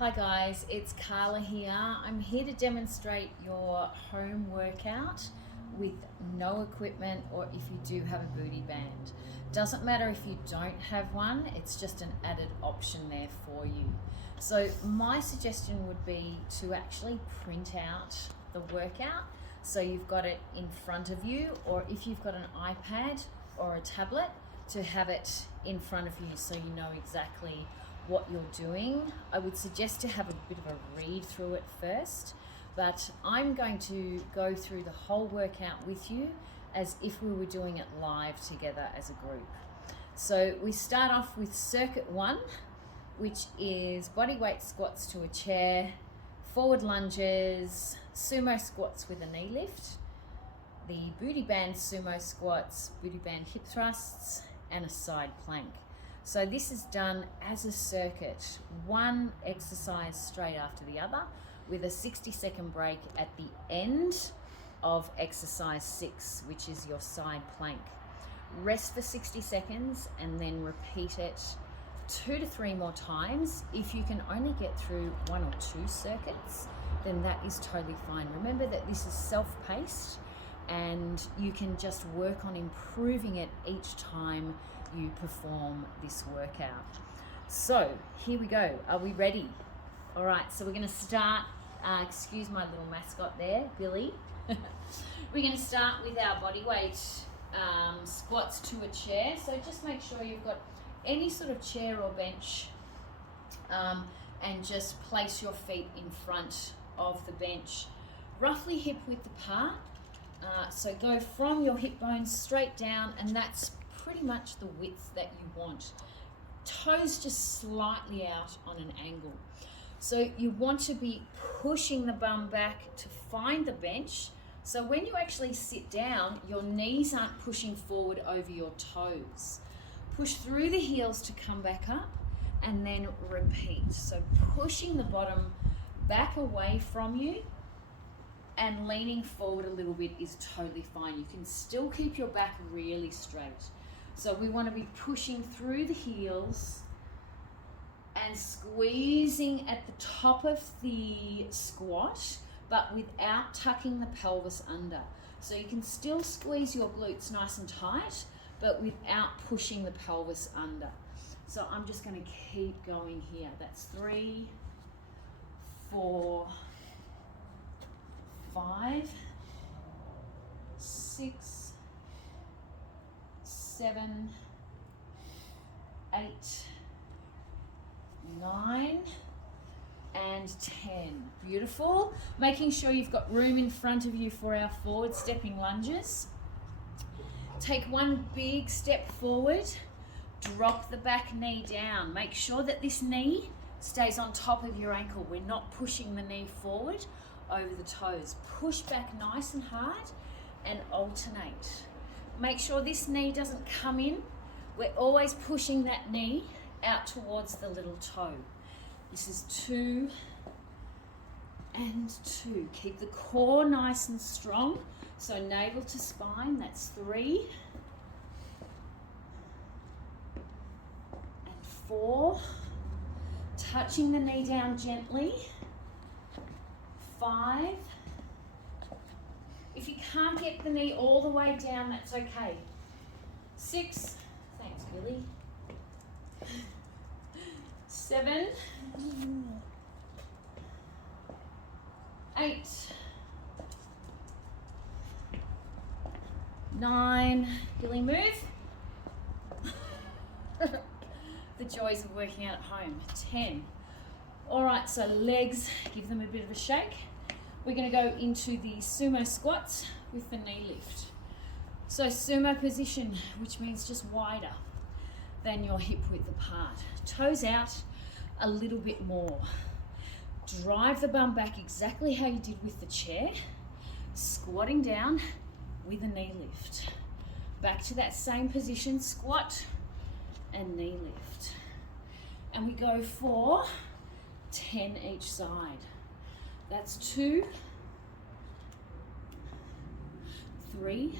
Hi guys, it's Carla here. I'm here to demonstrate your home workout with no equipment or if you do have a booty band. Doesn't matter if you don't have one, it's just an added option there for you. So my suggestion would be to actually print out the workout so you've got it in front of you, or if you've got an iPad or a tablet, to have it in front of you so you know exactly what you're doing. I would suggest to have a bit of a read through it first, but I'm going to go through the whole workout with you as if we were doing it live together as a group. So we start off with circuit 1, which is body weight squats to a chair, forward lunges, sumo squats with a knee lift, the booty band sumo squats, booty band hip thrusts, and a side plank. So this is done as a circuit, one exercise straight after the other, with a 60-second break at the end of exercise 6, which is your side plank. Rest for 60 seconds and then repeat it 2 to 3 more times. If you can only get through 1 or 2 circuits, then that is totally fine. Remember that this is self-paced and you can just work on improving it each time you perform this workout. So here we go. Are we ready? All right, so we're going to start, excuse my little mascot there, Billy. We're going to start with our body weight squats to a chair. So just make sure you've got any sort of chair or bench, and just place your feet in front of the bench, roughly hip width apart. So go from your hip bones straight down, and that's pretty much the width that you want. Toes just slightly out on an angle. So you want to be pushing the bum back to find the bench. So when you actually sit down, your knees aren't pushing forward over your toes. Push through the heels to come back up and then repeat. So pushing the bottom back away from you and leaning forward a little bit is totally fine. You can still keep your back really straight. So we want to be pushing through the heels and squeezing at the top of the squat, but without tucking the pelvis under. So you can still squeeze your glutes nice and tight, but without pushing the pelvis under. So I'm just going to keep going here. That's 3, 4, 5, 6, 7, 8, 9, and 10. Beautiful. Making sure you've got room in front of you for our forward stepping lunges. Take one big step forward, drop the back knee down. Make sure that this knee stays on top of your ankle. We're not pushing the knee forward over the toes. Push back nice and hard and alternate. Make sure this knee doesn't come in. We're always pushing that knee out towards the little toe. This is 2 and 2. Keep the core nice and strong. So navel to spine, that's 3 and 4. Touching the knee down gently. 5. If you can't get the knee all the way down, that's okay. 6. Thanks, Billy. 7. 8. 9. Billy, move. The joys of working out at home. 10. All right, so legs, give them a bit of a shake. We're going to go into the sumo squats with the knee lift. So sumo position, which means just wider than your hip width apart. Toes out a little bit more. Drive the bum back exactly how you did with the chair. Squatting down with a knee lift. Back to that same position, squat and knee lift. And we go for 10 each side. That's 2, 3,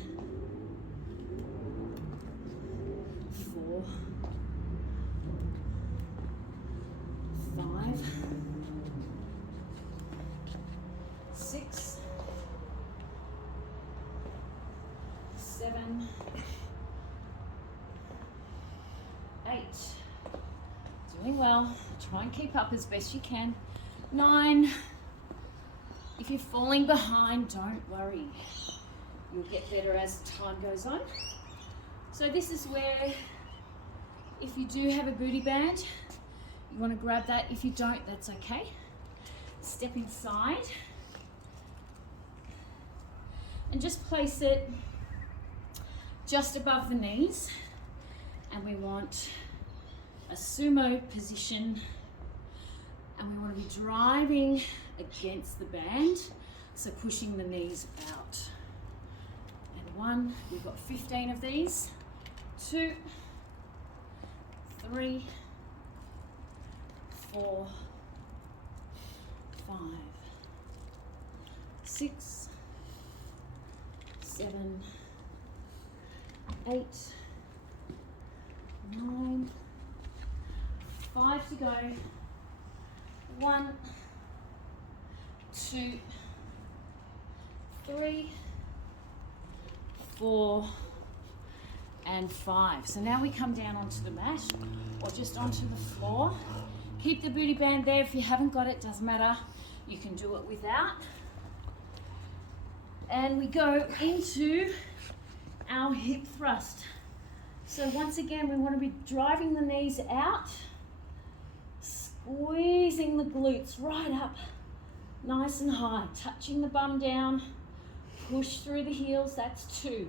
4, 5, 7, 8. Doing well. Try and keep up as best you can. 9. If you're falling behind, don't worry. You'll get better as time goes on. So this is where, if you do have a booty band, you want to grab that. If you don't, that's okay. Step inside and just place it just above the knees. And we want a sumo position, and we want to be driving against the band, so pushing the knees out. And 1, we've got 15 of these. 2, 3, 4, 5, 6, 7, 8, 9, 5 to go. 1, 2, 3, 4, and 5. So now we come down onto the mat or just onto the floor. Keep the booty band there. If you haven't got it, doesn't matter. You can do it without. And we go into our hip thrust. So once again, we want to be driving the knees out, squeezing the glutes right up, nice and high, touching the bum down, push through the heels, that's 2.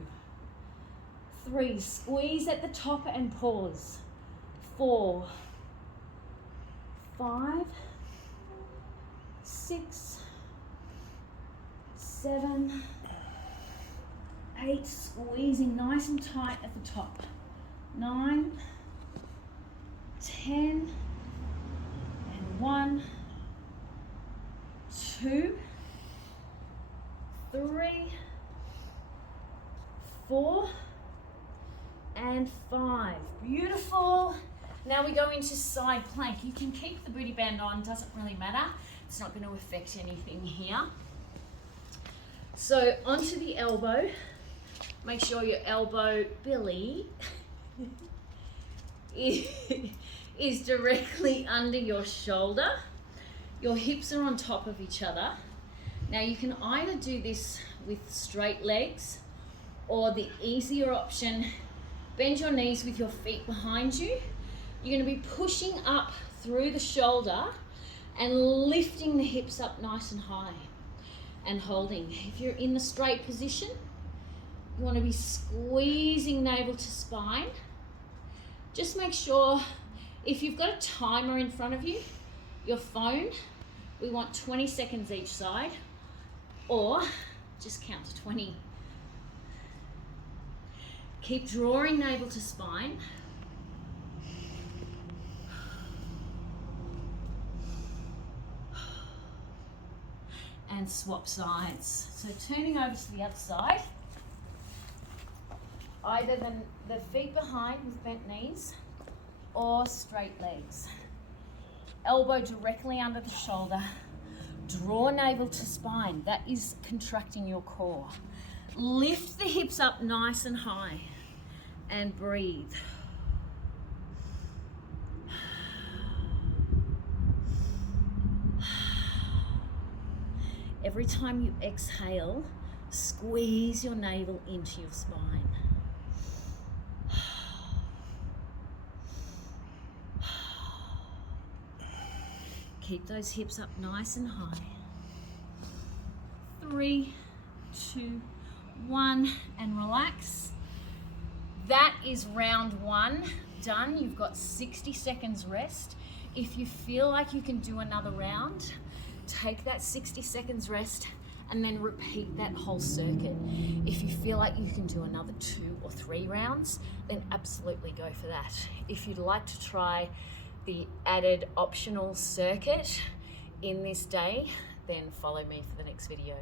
3, squeeze at the top and pause. 4, 5, 6, 7, 8, squeezing nice and tight at the top. 9, 10, and 1, 2, 3, 4, and 5. Beautiful. Now we go into side plank. You can keep the booty band on, doesn't really matter. It's not going to affect anything here. So onto the elbow. Make sure your elbow belly is directly under your shoulder. Your hips are on top of each other. Now you can either do this with straight legs, or the easier option, bend your knees with your feet behind you. You're going to be pushing up through the shoulder and lifting the hips up nice and high and holding. If you're in the straight position, you want to be squeezing navel to spine. Just make sure, if you've got a timer in front of you, your phone, we want 20 seconds each side, or just count to 20. Keep drawing navel to spine. And swap sides. So turning over to the other side. Either the feet behind with bent knees or straight legs. Elbow directly under the shoulder. Draw navel to spine. That is contracting your core. Lift the hips up nice and high and breathe. Every time you exhale, squeeze your navel into your spine. Keep those hips up nice and high. 3, 2, 1, and relax. That is round 1 done. You've got 60 seconds rest. If you feel like you can do another round, take that 60 seconds rest and then repeat that whole circuit. If you feel like you can do another 2 or 3 rounds, then absolutely go for that. If you'd like to try the added optional circuit in this day, then follow me for the next video.